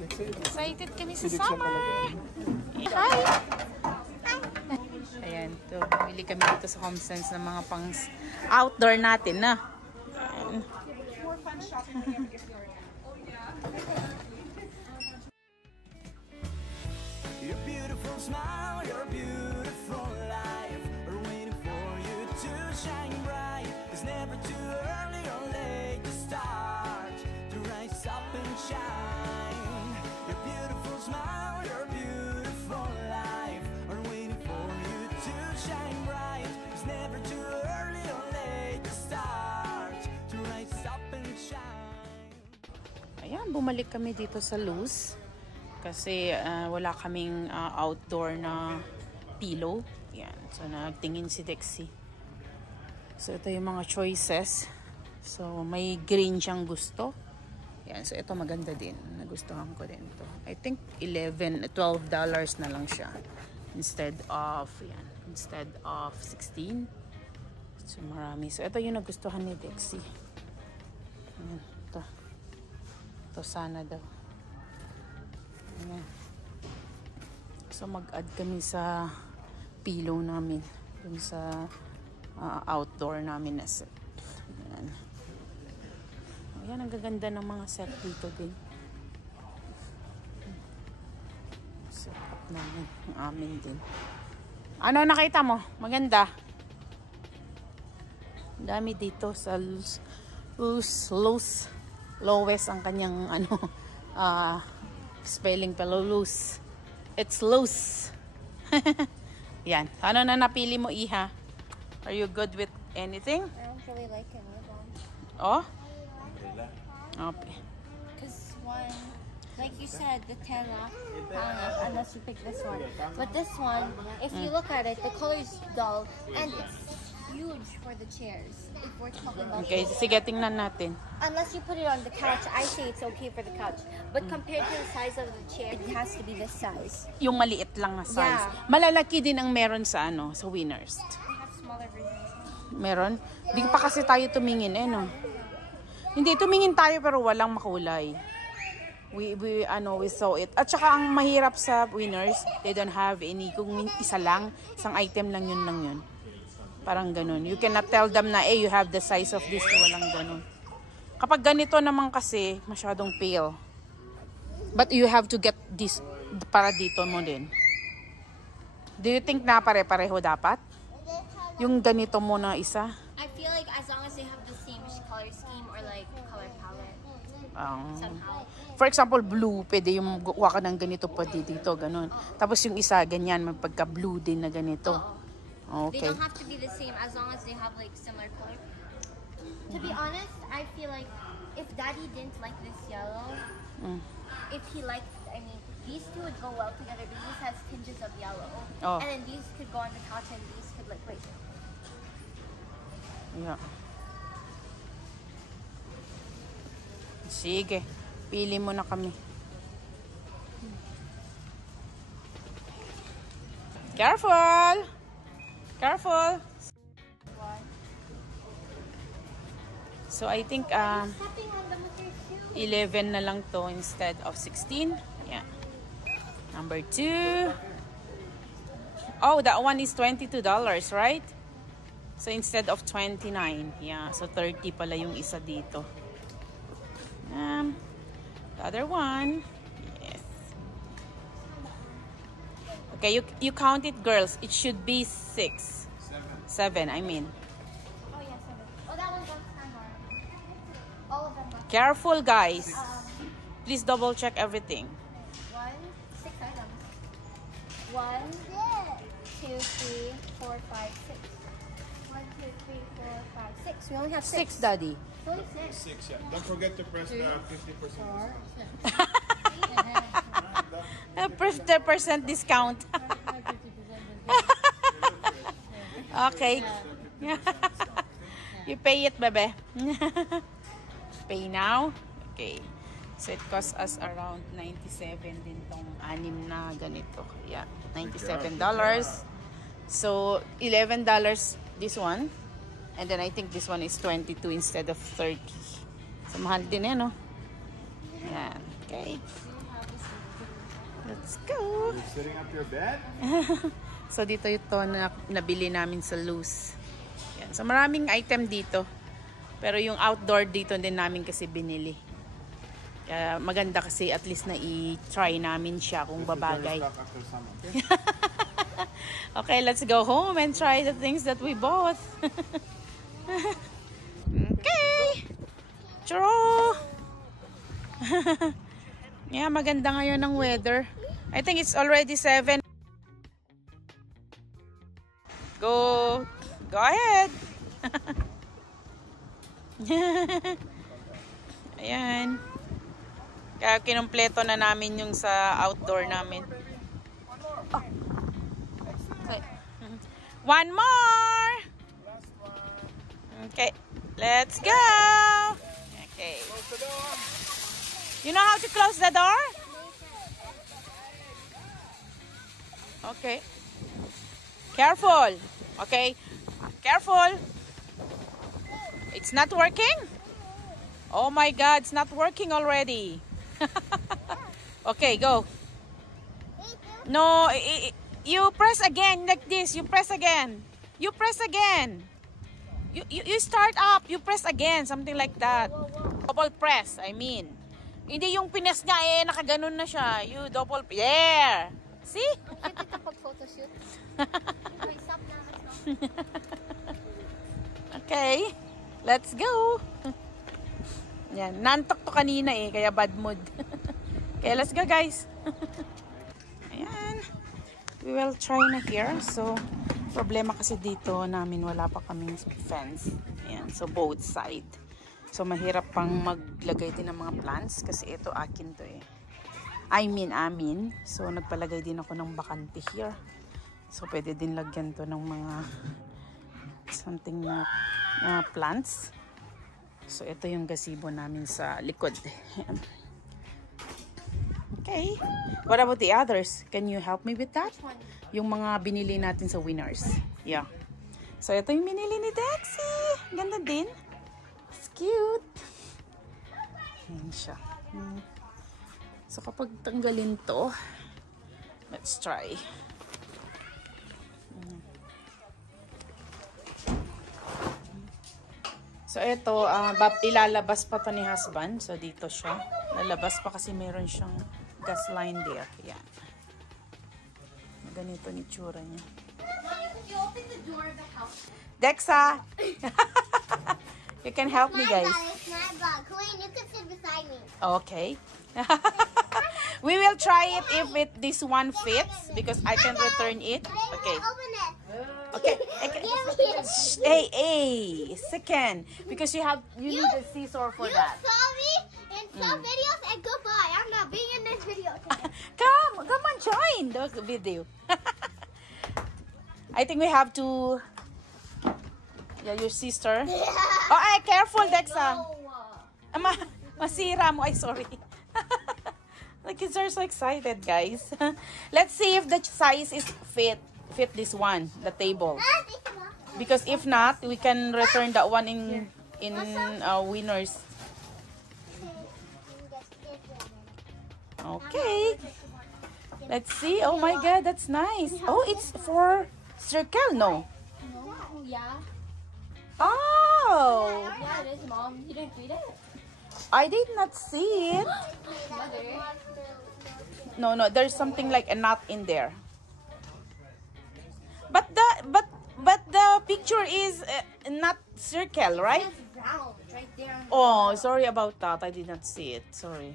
Excited kami sa summer! Hi! Ayan, to. Bili kami dito sa HomeSense ng mga pang outdoor natin, na. Your beautiful smile, your beautiful life are waiting for you to shine bright. It's never too early or late to start to rise up and shine. Your beautiful smile, your beautiful life are waiting for you to shine bright. It's never too early or late to start to rise up and shine. Ayan, bumalik kami dito sa Lowe's. Kasi wala kaming outdoor na pillow. Yan. So, nagtingin si Dexy. So, ito yung mga choices. So, may green siyang gusto. Yan. So, ito maganda din. Nagustuhan ko din to. I think $12 na lang siya. Instead of 16. So, marami. So, ito yung nagustuhan ni Dexy. Yan. Ito. Ito sana daw. Ayan. So mag-add kami sa pillow namin dun sa outdoor namin na set. Ayan. Ayan, ang gaganda ng mga set dito din. Set up namin ang amin din. Ano nakita mo? Maganda. Dami dito sa lowest ang kanyang spelling pala, loose. It's loose. Yan. Ano na napili mo, Iha? Are you good with anything? I don't really like any of them. Oh? Okay. Because one, like you said, the tela, unless you pick this one. But this one, if you look at it, the color's dull and it's huge for the chairs. If we're talking about Okay, sige, tingnan natin. Unless you put it on the couch, I say it's okay for the couch. But compared to the size of the chair, it has to be this size. Yung maliit lang na size. Yeah. Malalaki din ang meron sa sa Winners. They have smaller versions. Meron? Di pa kasi tayo tumingin, no? Hindi, tumingin tayo pero walang makulay. We saw it. At saka ang mahirap sa Winners, they don't have any. Kung isa lang, isang item lang yun. Parang ganun. You cannot tell them na, you have the size of this. Walang ganun. Kapag ganito naman kasi, masyadong pale. But you have to get this para dito mo din. Do you think na pare-pareho dapat? Yung ganito mo na isa? I feel like as long as they have the same color scheme or like color palette. Somehow. For example, blue, pwede yung kuha ka ng ganito pwede dito, ganun. Tapos yung isa, ganyan, magpagka-blue din na ganito. Okay. They don't have to be the same as long as they have like similar color. To be honest, I feel like if Daddy didn't like this yellow, if he liked, these two would go well together because this has tinges of yellow. Oh. And then these could go on the couch and these could like, wait. Yeah. Sige, pili mo na kami. Careful! Careful! So, I think 11 na lang to instead of 16. Yeah. Number 2. Oh, that one is $22, right? So, instead of 29. Yeah. So, 30 pala yung isa dito. The other one. Yes. Okay, you count it, girls. It should be 6. 7, I mean. Oh, yeah, 7. Oh, that one's on standard. All of them got Careful, guys. Please double check everything. 6 items. 1, 2, 3, 4, 5, 6. 1, 2, 3, 4, 5, 6. We only have 6. 6, Daddy. Only 6. 6, yeah. Don't forget to press the 50%. 50% discount. Okay. You pay it, bebe. Pay now. Okay. So, it costs us around 97 din tong 6 na ganito. Yeah, $97. So, $11 this one. And then, I think this one is 22 instead of 30. So, mahal din no? Yan. Okay. Let's go. You're sitting up your bed? So dito ito na nabili namin sa Lowe's. Yan. So maraming item dito. Pero yung outdoor dito din namin kasi binili. Kaya maganda kasi at least na i-try namin siya kung babagay. Okay, let's go home and try the things that we bought. Okay. Churro. Yeah, maganda ngayon ang weather. I think it's already 7. Go ahead. Ayan. Kaya kinumpleto na namin yung sa outdoor namin. Oh. Okay. One more. Okay. Let's go. Okay. You know how to close the door? Okay. Careful. Okay. Careful. It's not working? Oh my God, it's not working already. Okay, go. No, you press again like this. You press again. You press again. You start up. You press again. Something like that. Double press, I mean. Hindi yung pines niya eh, nakaganon na siya. You double, there. See? Keep it up photo shoot. Stop na. Okay. Let's go. Yan. Nantok to kanina eh. Kaya bad mood. Okay, let's go guys. Ayan. We will try na here. So, problema kasi dito namin wala pa kaming fence. Ayan. So, both side. So, mahirap pang maglagay din ng mga plants. Kasi ito akin to eh. amin. So, nagpalagay din ako ng bakante here. So, pwede din lagyan to ng mga something na plants. So, ito yung gazebo namin sa likod. Ayan. Okay. What about the others? Can you help me with that? Yung mga binili natin sa Winners. Yeah. So, ito yung binili ni Dexy. Ganda din. It's cute. Ayan siya. So, kapag tanggalin to, let's try. So, ito, ilalabas pa to ni husband. So, dito siya. Lalabas pa kasi meron siyang gas line there. Yan. Ganito ni tsura niya. You open the door of the house. Dexa! You can help me, guys. It's my bag. Queen, you can sit beside me. Okay. We will try it if this one fits because I can return it. Okay. Open it. Okay. Hey, second, because you need a scissor for that. You saw me in some videos and goodbye. I'm not being in this video today. Come on, join the video. I think we have to. Yeah, your sister. Oh, careful, Dexa. Masira mo. Ay, sorry. The kids are so excited, guys. Let's see if the size is fit this one, the table. Because if not, we can return that one in Winners. Okay. Let's see. Oh my God, that's nice. Oh, it's for circle, no? Yeah. Oh, Yeah, it is, Mom. You didn't read it? I did not see it. No, there's something like a knot in there. But the picture is not circle, right? It's round right there. Oh, sorry about that. I did not see it. Sorry.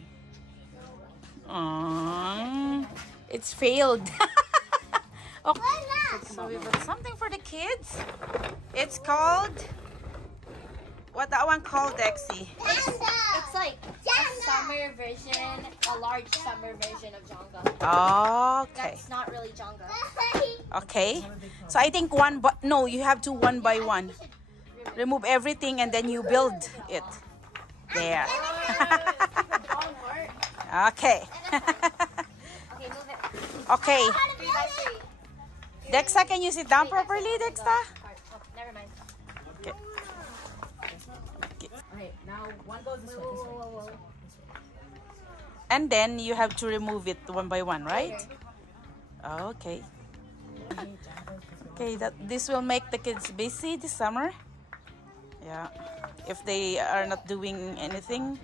It's failed. Okay. So we got something for the kids. It's called, what that one called, Dexy? It's like a summer version, a large summer version of Jenga. Okay. That's not really Jenga. Okay. So I think you have to one by one. Remove everything and then you build it. There. Okay. Okay, move it. Okay. 3 by 3. Dexa, can you sit down properly, Dexa? Oh, never mind. Okay. Okay, now one goes this way. Whoa. And then you have to remove it one by one, right? Okay. Okay, this will make the kids busy this summer. Yeah. If they are not doing anything,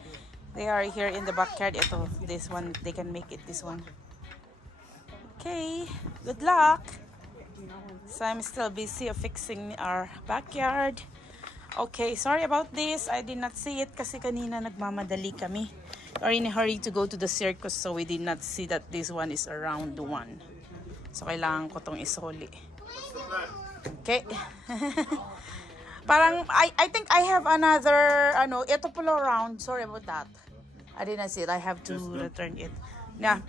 they are here in the backyard. This one, they can make it this one. Okay, good luck. So I'm still busy of fixing our backyard. Okay, sorry about this. I did not see it kasi kanina nagmamadali kami. We are in a hurry to go to the circus, so we did not see that this one is around the one. So kailangan ko tong isoli. Okay. Parang I think I have another ito pala round. Sorry about that. I didn't see it. I have to return it. Yeah.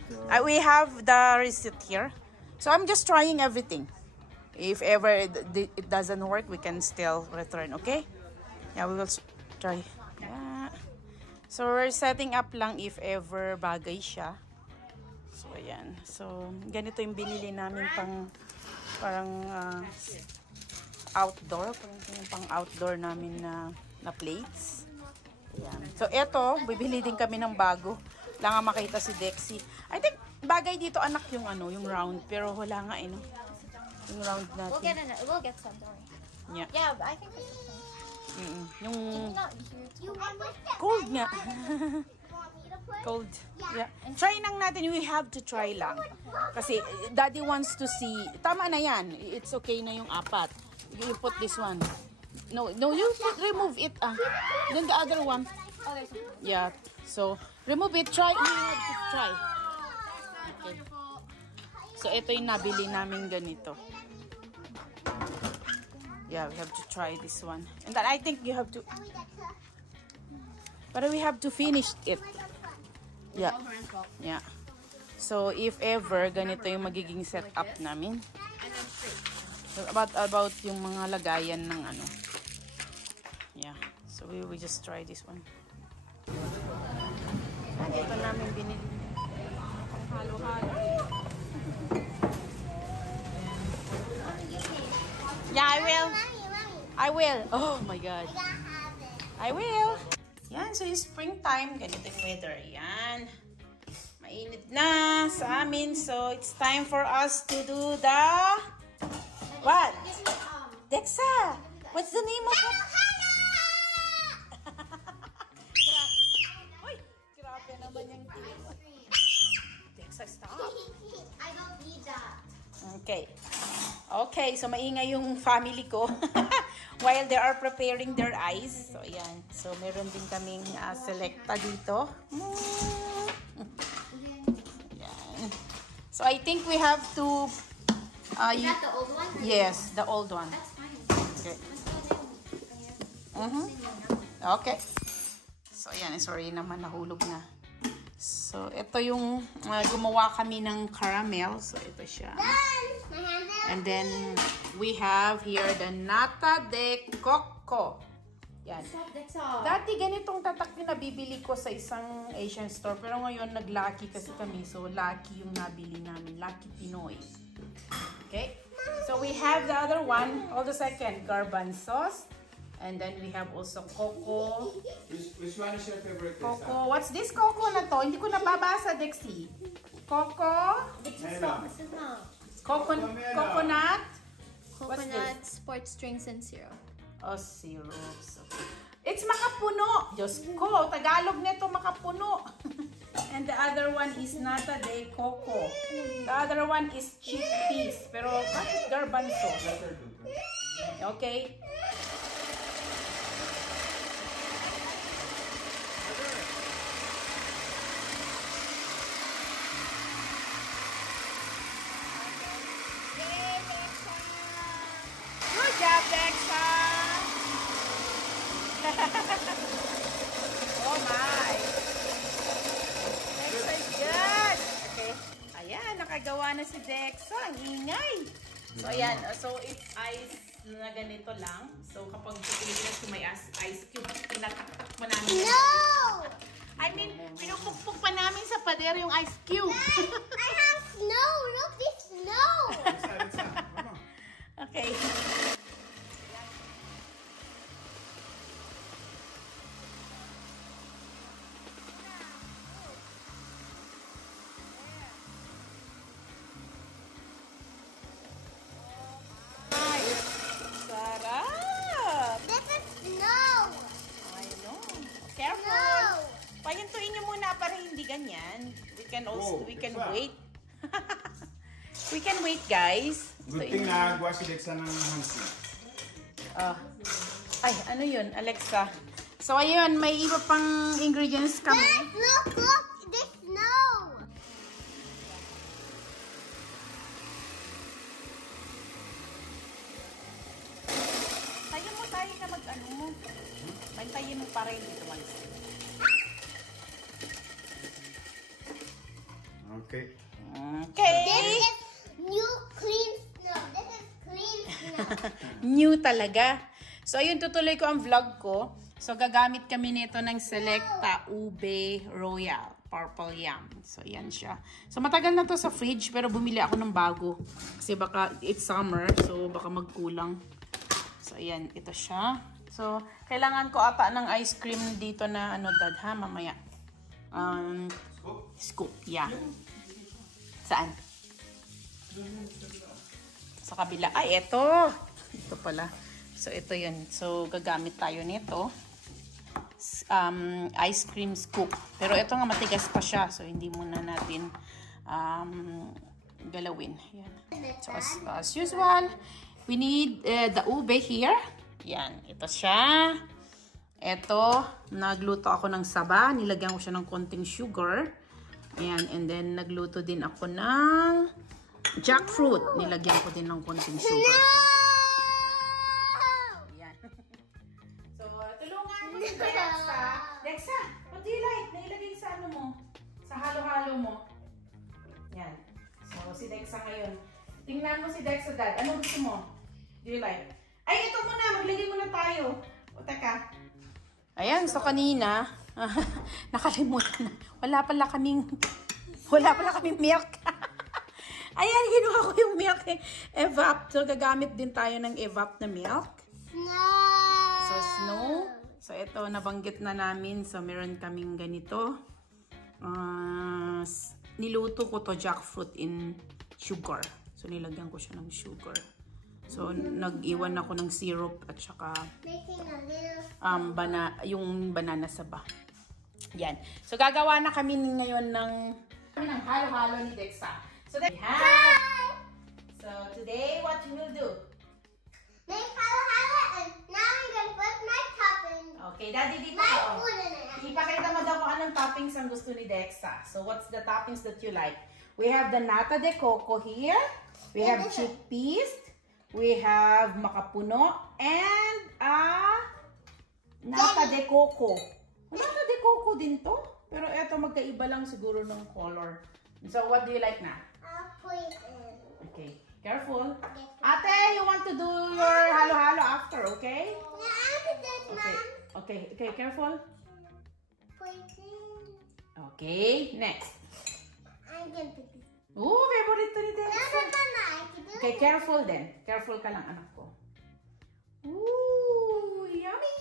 We have the receipt here. So I'm just trying everything. If ever it doesn't work, we can still return, okay? Yeah, we will try. Yeah. So we're setting up lang if ever bagay siya. So ayan. So ganito yung binili namin parang outdoor, pang outdoor namin na plates. Ayan. So eto, bibili din kami ng bago. Lang nga makita si Dexy. I think bagay dito anak yung yung round, pero wala nga no. Yung round natin. We'll get some, don't worry. Yeah. Yeah, but I think this is fine. Yung You want cold nga. Cold. Yeah. Try lang natin. We have to try lang. Kasi daddy wants to see. Tama na yan. It's okay na yung apat. You put this one. No, you remove it. Then the other one. Oh, there's some. Yeah. So, remove it. Try. We have to try. Okay. So, ito yung nabili namin ganito. Yeah, we have to try this one. And then I think you have to... But we have to finish it. Yeah. Yeah. So, if ever, ganito yung magiging setup namin. So, about yung mga lagayan ng Yeah. So, we just try this one. Ito namin binili. Halo-halo. Yeah, I will. Oh my God. I will. Yan, so yung springtime, ganito yung weather. Yan. Mainit na sa amin. So, it's time for us to do the... What? Dexa! What's the name of it? Uy! Grabe naman yung team. Dexa, stop. I don't need that. Okay. Okay, so maingay yung family ko while they are preparing their eyes. So, ayan. So, meron din kaming selecta dito. Ayan. So, I think we have to... Is that the old one? Yes, the old one. That's fine. Okay. Okay. So, ayan. Sorry naman, nahulog na. So, ito yung gumawa kami ng caramel. So, ito siya. And then, we have here the nata de coco. Yan. Dati ganitong tatak yung nabibili ko sa isang Asian store. Pero ngayon, nag-Lucky kasi kami. So, Lucky yung nabili namin. Lucky Pinoy. Okay? So, we have the other one. Hold a second. Garbanzos. And then we have also coco. Which one is your favorite? Coco. What's this coco na to? Hindi ko nababasa, Dexy. Coco. This is not. Coconut. What's Coconut, this? sports drinks, and syrup. Oh, syrups. It's makapuno. Diyos ko, Tagalog nito makapuno. And the other one is nata de coco. The other one is chickpeas. Pero bakit garbanzo? Okay. Good job, Dexa! Oh my! Dexa is good! Okay. Ayan, nakagawa na si Dexa. Ang ingay! So, ayan. So, it's ice na ganito lang. So, kapag Pilipinas ko may ice cube, tinataktak mo namin. No! I mean, pinupukpuk pa namin sa pader yung ice cube. I have snow! Look, this snow! Okay. We can also, Oh, we can what's that? wait. We can wait, guys. Good thing nagawa si Dexa ng Hansi. Oh. Ay, ano yun, Alexa? So, ayun, may iba pang ingredients kami. Guys, look! There's snow! Tayo na mag-ano mo. Bantayin mo pa rin dito, Max. Okay. Okay. This is new clean snow. This is clean snow. New talaga. So, ayun, tutuloy ko ang vlog ko. So, gagamit kami nito ng Selecta Ube Royal Purple Yam. So, yan siya. So, matagal na to sa fridge, pero bumili ako ng bago. Kasi baka, it's summer, so baka magkulang. So, ayan, ito siya. So, kailangan ko ata ng ice cream dito na, ano, dad, ha, mamaya. Scoop, yeah. Saan? Sa kabila. Ay, ito. Ito pala. So, ito yun. So, gagamit tayo nito. Ice cream scoop. Pero ito nga matigas pa siya. So, hindi muna natin galawin. Yan. So, as usual, we need the ube here. Yan. Ito siya. Ito, nagluto ako ng saba. Nilagyan ko siya ng konting sugar. Ayan. And then, nagluto din ako ng jackfruit. Nilagyan ko din ng konting sugar. Ayan. So, tulungan mo si Dexa. Dexa, what do you like? Nailagay sa ano mo? Sa halo-halo mo. Yan. So, si Dexa ngayon. Tingnan mo si Dexa, dad. Ano gusto mo? Do you like? Ay, ito muna. Maglagay muna tayo. O, teka. Ayan, so kanina, nakalimutan na. Wala pala kaming milk. Ayan, ginawa ko yung milk. Evap. So, gagamit din tayo ng evap na milk. Snow! So, snow. So, ito, nabanggit na namin. So, meron kaming ganito. Niluto ko to jackfruit in sugar. So, nilagyan ko siya ng sugar. So, nag-iwan ako ng syrup at saka Making a little... yung banana saba. Yan. So, gagawa na kami ngayon ng halo-halo ni Dexa. So, today, what you will do? Make halo-halo and now I'm gonna put my toppings. Okay, Daddy, dito My ko. food in it. Ipakita mo daw kung anong toppings ang gusto ni Dexa. So, what's the toppings that you like? We have the nata de coco here. We have chickpeas. We have makapuno. And, nata de coco. Nata de coco din to. Pero eto, magkaiba lang siguro ng color. So, what do you like na? I'll put it in. Okay, careful. Ate, you want to do your halo-halo after, okay? Yeah, I can do it, Mom. Okay, careful. Put it in. Okay, next. I'm gonna put it. Ooh, favorite to ni No, Dexa. I can do Okay, it. careful then. Careful ka lang, anak ko. Ooh, yummy!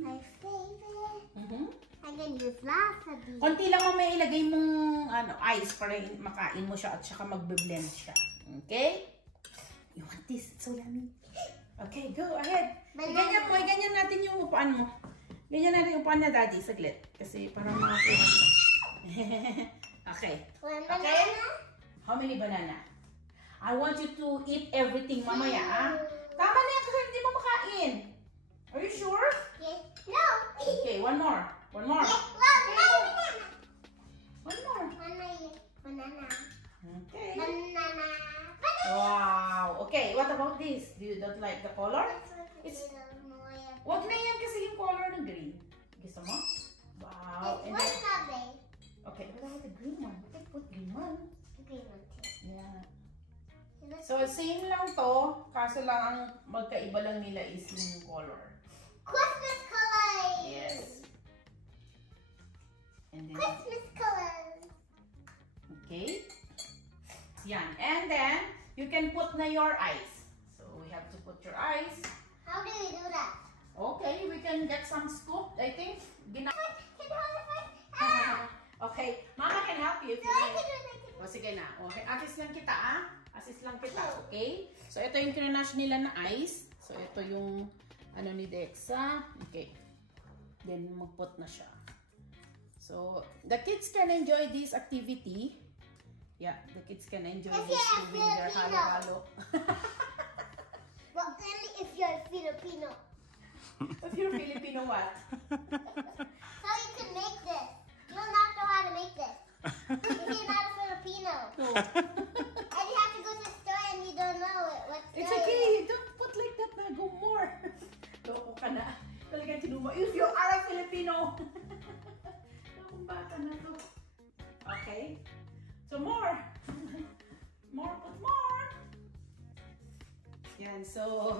My favorite. Mhm. I'm gonna use lots of these. Konti lang mo may ilagay mong ice para makain mo siya at saka magbe-blend siya. Okay? You want this? It's so yummy. Okay, go ahead. Ganyan natin yung upuan mo. Ganyan natin yung upuan na daddy, saglit. Kasi parang makakuha mo. Okay. One Okay? banana. How many banana? I want you to eat everything mamaya, ah. Tama na yan kasi hindi mo makain. Are you sure? Yes. No. Okay, one more. One more. Yes, look, my banana. One more. Banana. Okay. Banana. Wow. Okay, what about this? Do you don't like the color? It's- It's Wag na yan kasi yung color ng green. Gusto mo? Wow. And then, wasabi. okay, what about the green one? Okay, put green one. Green one too. Yeah. So, same lang to. Kaso lang ang magkaiba lang nila is yung color. Christmas colors. Yes. And then, Christmas colors. okay. Yan. And then, you can put na your eyes. So, we have to put your eyes. How do we do that? Okay, we can get some scoop. I think, Can I hold it first? Ah! okay, Mama can help you if No, you I like. can do it. I can do O, sige na. Okay, assist lang kita, ah. Assist lang kita, okay? So, ito yung kinanash nila na ice. So, ito yung, ano ni Dexa. Okay. Then, mag-put na siya. So the kids can enjoy this activity. Yeah, the kids can enjoy this doing their halo-halo. Well, only if you're Filipino. If you're Filipino, what? So you can make this. You don't not know how to make this. If you're not a Filipino. No. And you have to go to the store and you don't know it. What It's store okay. it is. Don't put like that na. Go more. Loko ka na. Talagang tinuma. If you are a Filipino. Lokong bata na to. Okay. So more. More, put more. Yan. So,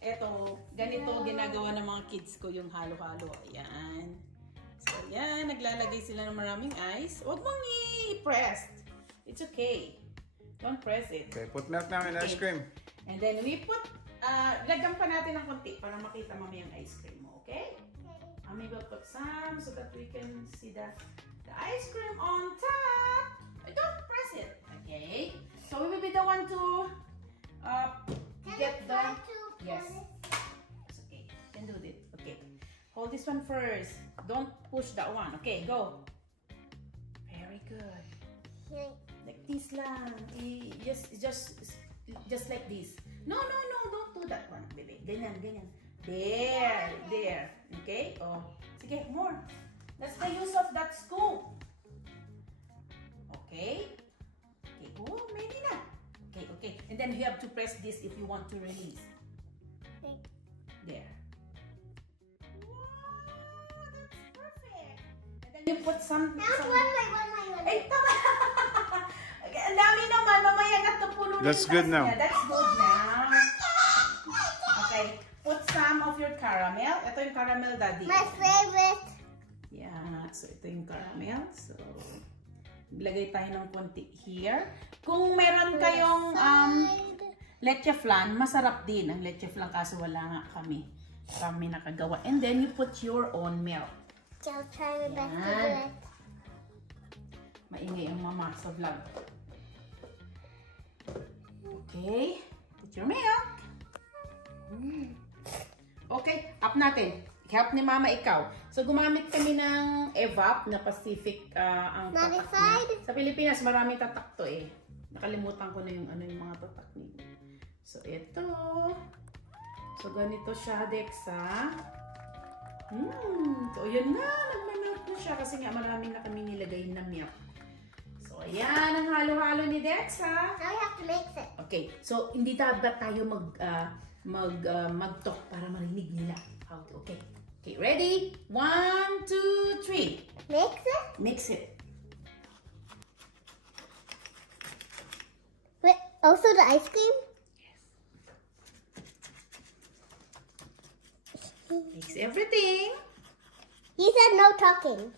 eto. Ganito ginagawa ng mga kids ko yung halo-halo. Ayan. So, yan. Naglalagay sila ng maraming ice. Huwag mong i-press. It's okay. Don't press it. Okay, put milk now in ice cream. And then we put, lagyan pa natin ng konti para makita mamaya yung ice cream mo, okay? Mami will put some so that we can see the ice cream on top. Don't press it, okay? So we will be the one to get the, yes. It's okay, you can do it, okay. Hold this one first. Don't push that one, okay, go. Very good. Like this lang. Just like this. No, don't do that one, baby. Ganyan. There. Okay? Oh, sige, more. That's the use of that scoop. Okay? Okay, oh, maybe na. Okay. And then you have to press this if you want to release. Okay. There. Wow, that's perfect. And then you put some... Now one by one. Ay, tama! Ang dami naman, mamaya natupuno na That's yung good taas now. niya. That's good now. Okay, put some of your caramel. Ito yung caramel, Daddy. My favorite. Yeah, so ito yung caramel. So, maglagay tayo ng konti here. Kung meron kayong leche flan, masarap din ang leche flan kaso wala nga kami nakagawa. And then you put your own milk. I'll try my best to do Yan. it. Maingay ang mama sa vlog. Okay. Put your milk. Okay. Up natin. Help ni mama ikaw. So, gumamit kami ng Evap na Pacific ang tatak Modified? niya. Sa Pilipinas, marami tatak to eh. Nakalimutan ko na yung mga tatak niya. So, ito. So, ganito siya, Dexa. So, yun na. Nagmamilk na siya kasi nga maraming na kami nilagay na milk. So, ayan ang halo-halo ni Dexa. Now we have to mix it. Okay. So, hindi dapat tayo mag-talk para marinig nila. Okay. Okay, ready? 1, 2, 3. Mix it? Mix it. Wait, also the ice cream? Mix everything. He said no talking.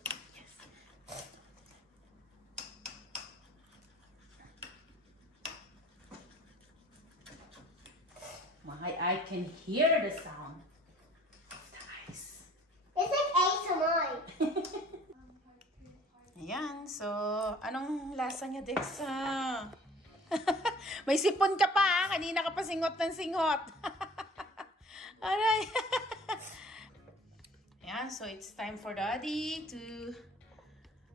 I can hear the sound of the ice. It's like ASMR. Ayan, so, anong lasa niya, Dexa? May sipon ka pa, ha? Kanina ka pa singot ng singot. Aray. Ayan, so it's time for Daddy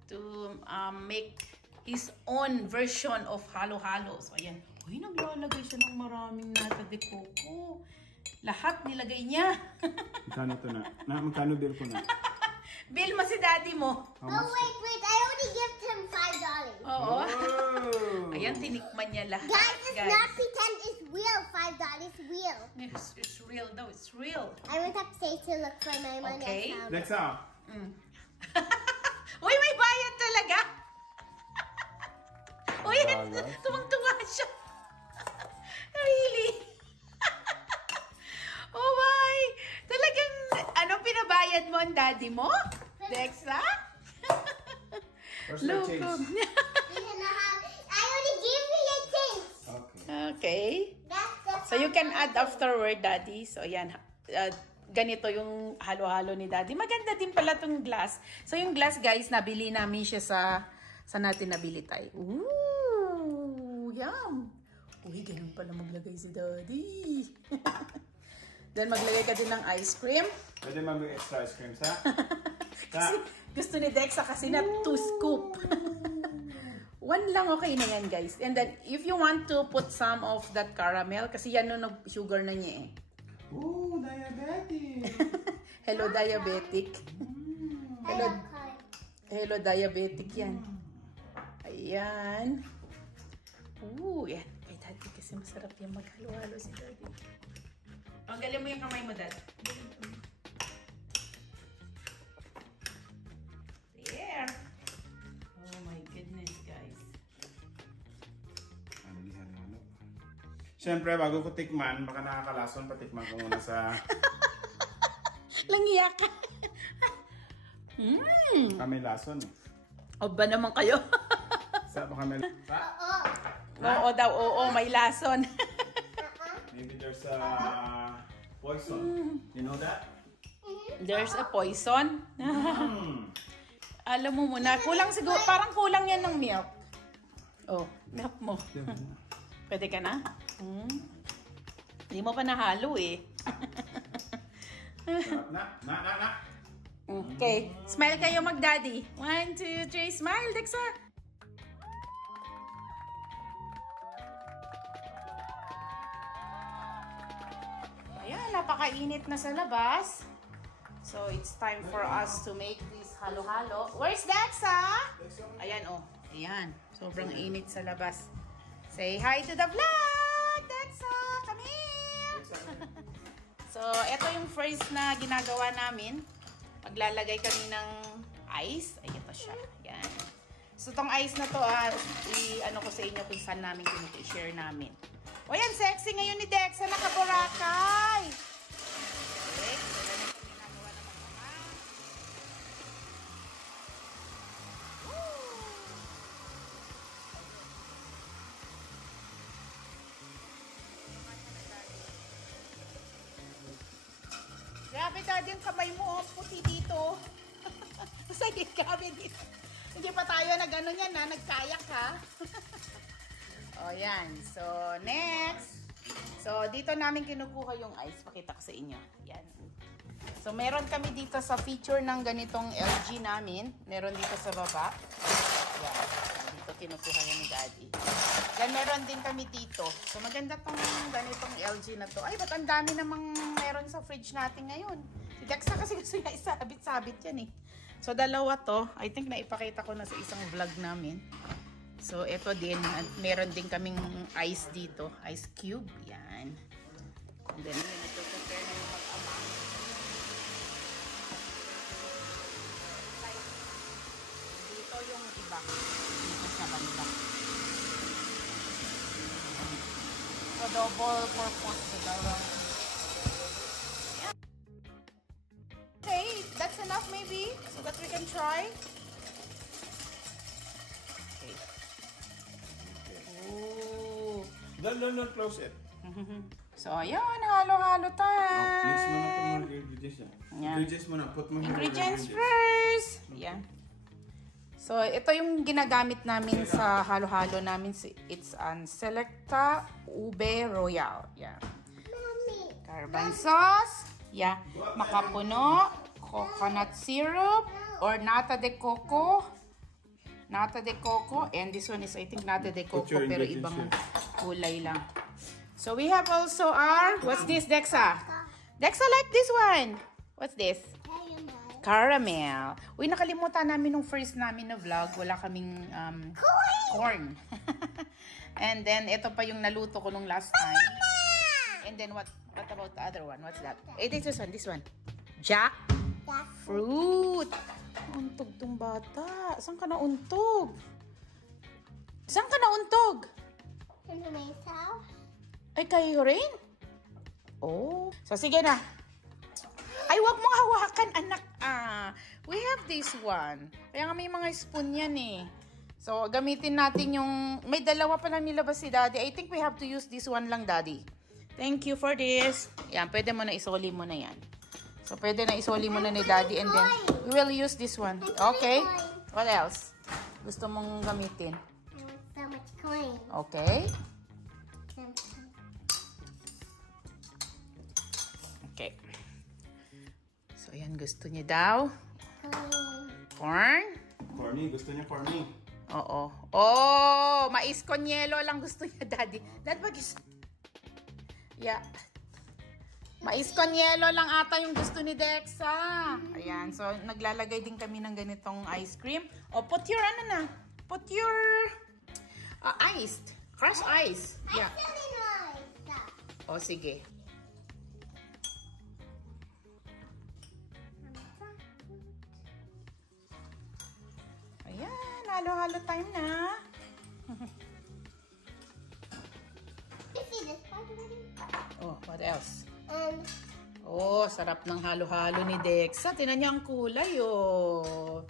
to make his own version of halo-halo. So, ayan. Uy, naglalagay siya ng maraming nata de coco. Lahat nilagay niya. Magkano to na? Magkano bill ko na? Bill mo si Daddy mo. Oh, wait. I already gave him $5. Oo. Oh! Ayan, tinikman niya lahat, Guys, it's not pretend, it's real. $5 real. It's real daw, it's real. I went upstairs to look for my money. Okay. I found it. That's all. Uy, may bayad talaga! Uy, Balas. tumang-tunga siya. Really? Oh my! Talagang, pinabayad mo ang daddy mo? Dexa? Where's the Look. change? I already gave you your things. Okay. Okay. That's So you can add afterward, daddy. So yan, ganito yung halo-halo ni daddy. Maganda din pala tong glass. So yung glass, guys, nabili namin siya sa natin nabili tayo. Ooh, yum. Uy, ganun pala maglagay si daddy. Then maglagay ka din ng ice cream. Pwede mag-extra ice cream, sa? Kasi gusto ni Dexa kasi na 2 scoop. 1 lang okay na yan, guys. And then, if you want to put some of that caramel, kasi yan no, sugar na niya eh. Ooh, diabetic. Hello, diabetic. Hello, hello, diabetic yan. Ayan. Ooh, yan. Kay Daddy kasi masarap yan maghalo-halo si Daddy. Tanggalin mo yung kamay mo, Dad. There. Oh my goodness, guys. Ano? Siyempre, bago ko tikman, baka nakakalason, patikman ko muna sa Langiya ka. kami lason. O ba naman kayo? Sa baka may Oo daw, oo, may lason. maybe there's a poison. You know that? There's a poison. Alam mo muna, kulang siguro, parang kulang yan ng milk. Oh, milk mo. Pwede ka na? Hindi mo pa nahalo eh. Sarap na. Okay, smile kayo mag-daddy. 1, 2, 3, smile, Dexa. Ayan, napakainit na sa labas. So, it's time for us to make this halo-halo. Where's Dexa? Ayan, oh. Ayan, sobrang init sa labas. Say hi to the vlog! Dexa, come here! So, ito yung first na ginagawa namin. Maglalagay kami ng ice. Ay, ito siya. Ayan. So, tong ice na to, i-ano ko sa inyo kung saan namin i-share namin. O, yan, sexy ngayon ni Dexa, naka-Boracay. Okay, so, ganun yung ginagawa ng mga mama. Grabe, Daddy, yung kamay mo, puti dito. Sige, grabe dito. Hindi pa tayo nag-ano yan, ha? Nagkayak, ha? O, yan. So, next. So, dito namin kinukuha yung ice. Pakita ko sa inyo. Yan. So, meron kami dito sa feature ng ganitong LG namin. Meron dito sa baba. Yan. Dito kinukuha yan ni Daddy. Yan, meron din kami dito. So, maganda tong ganitong LG na to. Ay, ba't ang dami namang meron sa fridge natin ngayon? Si Dexa kasi gusto niya isabit-sabit yan eh. So, dalawa to. I think naipakita ko na sa isang vlog namin. So, ito din. Meron din kaming ice dito. Ice cube. Yan. And then, yun, nagpo-prepare na yung mag-ama. Dito yung iba. Dito sa banda. So, double purpose. So, dalawang. Okay, that's enough maybe so that we can try. Okay. Ooh. Don't close it. So, ayan, halo-halo time. Mix mo na itong mga ingredients yan. Yan. Ingredients mo na. Put mo Ingredients first. Ayan. So, ito yung ginagamit namin sa halo-halo namin. It's an Selecta Ube Royal. Yan. Carbon sauce. Yeah. Makapuno. Coconut syrup. Or nata de coco. Nata de coco. And this one is, I think, nata de coco. your Pero ingredients ibang here. kulay lang. So, we have also our... What's this, Dexa? Dexa like this one. What's this? Caramel. Uy, nakalimutan namin nung first namin na vlog. Wala kaming corn. And then, ito pa yung naluto ko nung last time. And then, what about the other one? What's that? Eh, this one. Jackfruit. Untog tong bata. Saan ka nauntog? Saan ka nauntog? Ay, kayo rin? Oh. So, sige na. Ay, wag mong hawakan, anak. We have this one. Kaya nga may mga spoon yan eh. So, gamitin natin yung... May dalawa pa lang nilabas si Daddy. I think we have to use this one lang, Daddy. Thank you for this. Yan, pwede mo na isoli mo na yan. So, pwede na isoli mo na ni Daddy and then we will use this one. Okay? What else? Gusto mong gamitin? So much coin. Okay. Okay. So, ayan, gusto niya daw. Corn? Corny, gusto niya corny. Oo. Oh, mais con yelo lang gusto niya, Daddy. Dad, what is... Yeah. Mais con yelo lang ata yung gusto ni Dexa. Ayan, so naglalagay din kami ng ganitong ice cream. O, put your ano na. Put your iced. Crushed ice. Yeah. O, sige. Ayan, halo-halo time na. Oh, what else? Oh, sarap ng halo-halo ni Dexa. Tingnan niyo ang kulay, oh.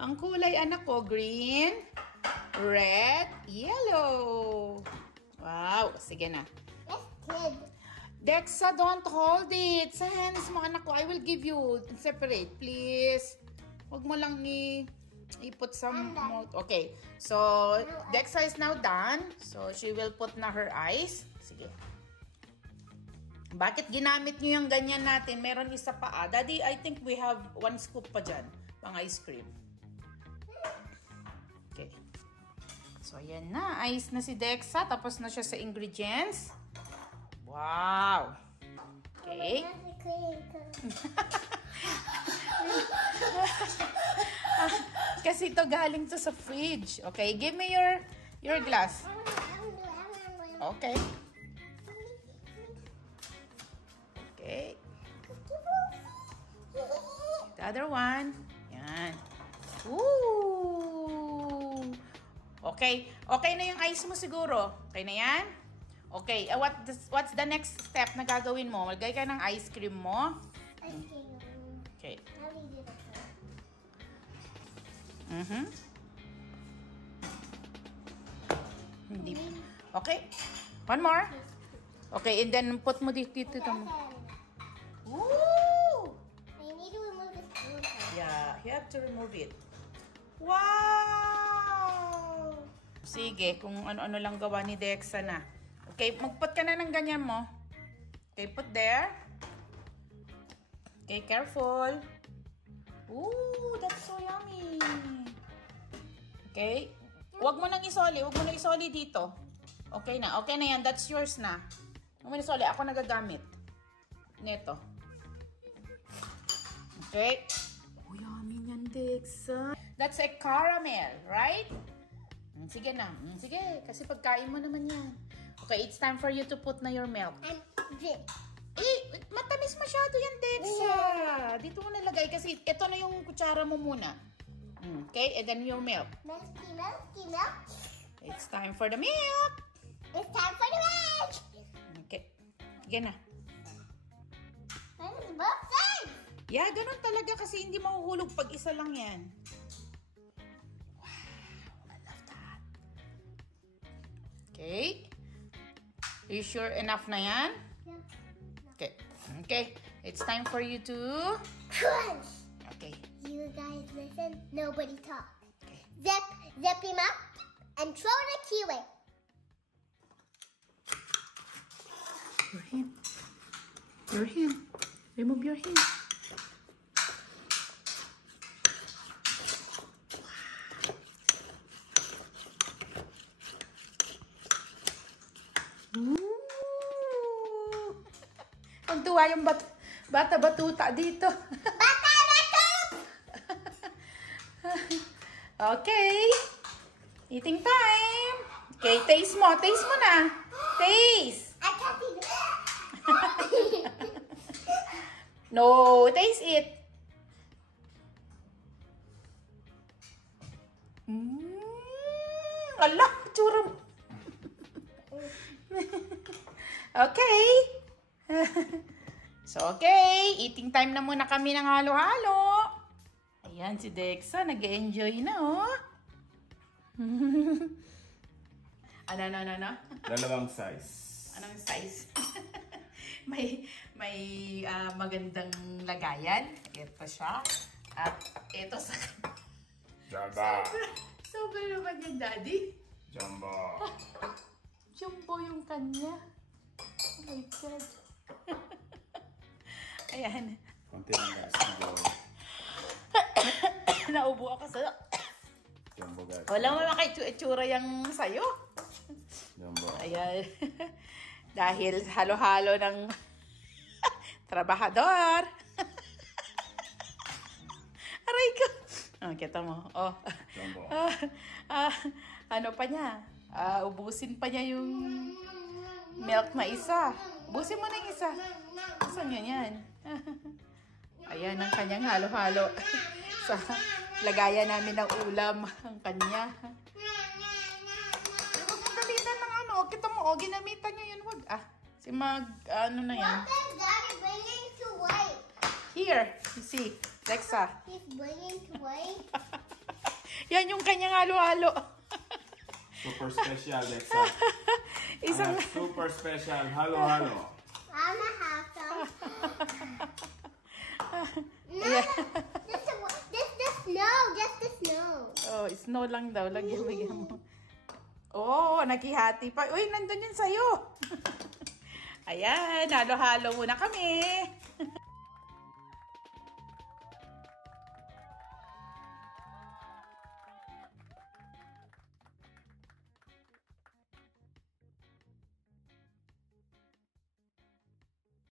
Ang kulay, anak ko, green, red, yellow. Wow, sige na. Dexa, don't hold it. Sa hands mo, anak ko. I will give you separate, please. Huwag mo lang i-put some more. Okay, so Dexa is now done. So she will put na her ice. Sige. Bakit ginamit nyo yung ganyan natin? Meron isa pa. Daddy, I think we have 1 scoop pa dyan. Pang ice cream. Okay. So, ayan na. Ice na si Dexa. Tapos na siya sa ingredients. Wow. Okay. Kasi ito galing to sa fridge. Okay, give me your glass. Okay. Okay. The other one. Yan. Ooh. Okay. Okay na yung ice mo siguro. Okay na yan? Okay. What's the next step na gagawin mo? Magay ka ng ice cream mo. Okay. Hindi. Okay. One more. Okay, and then put mo dito mo. Ooh! I need to remove the spoon. Yeah, you have to remove it. Wow! Sige, kung ano-ano lang gawa ni Dexa na. Okay, magput ka na ng ganyan mo. Okay, put there. Okay, careful. Ooh, that's so yummy. Okay. Huwag mo nang isoli. Huwag mo nang isoli dito. Okay na. Okay na yan. That's yours na. Huwag mo nang isoli. Ako nagagamit. Neto. Okay. Oh, yummy yan, Dexa. That's a caramel, right? Sige na. Sige. Kasi pagkain mo naman yan. Okay, it's time for you to put na your milk. And this. Matamis masyado yan, Dexa. Dito mo nalagay kasi ito na yung kutsara mo muna. Okay, and then your milk. Milky, milky, milk. It's time for the milk. It's time for the milk. Okay. Sige na. And it's both sides. Yeah, ganun talaga kasi hindi mahuhulog pag isa lang yan. Wow, I love that. Okay. Are you sure enough na yan? Yeah. Okay. Okay. It's time for you to... Crunch. Okay. You guys listen, nobody talk. Okay. Zip him up and throw the kiwi. Your hand. Your hand. Remove your hand. Ooh. Ang tuwa yung bata-batuta dito. Okay. Eating time. Okay, taste mo. Taste mo na. Taste. I can't see this. No, taste it. Ala, tsura mo. Okay. So, okay. Eating time na muna kami ng halo-halo. Ayan, si Dexa. Nag-enjoy na, oh. Ano? Dalawang size. Anong size? may magandang lagayan. Ito siya. At ito sa... Jamba. Sobra naman yan, Daddy. Jumbo. Jumbo yung kanya. Oh my God. Ayan. Konti lang guys. Naubo ako sa... Jumbo guys. Wala mo makaitsura yung sayo. Jumbo. Ayan. Dahil halo-halo ng trabahador. Aray ko. Oh, kita mo. Oh. Jumbo. Ano pa niya? Ubusin pa niya yung milk na isa. Ubusin mo na yung isa. Saan yun yan? Ayan ang kanyang halo-halo. Sa lagayan namin ng ulam ang kanya. Huwag mong gamitan ng ano. Kita mo, oh, ginamitan niya yun. Wag. Ano na yan? What is Daddy bringing to white? Here, you see. Lexa. He's bringing to white. Yan yung kanyang halo-halo. Super special, Lexa. Isang... Super special. Halo-halo. I'm gonna have some. No, Yeah. this the snow, just the snow. Oh, snow lang daw. Lagyan mo. Oh, nakihati pa. Uy, nandun yun sa'yo. Ayan, halo-halo muna kami.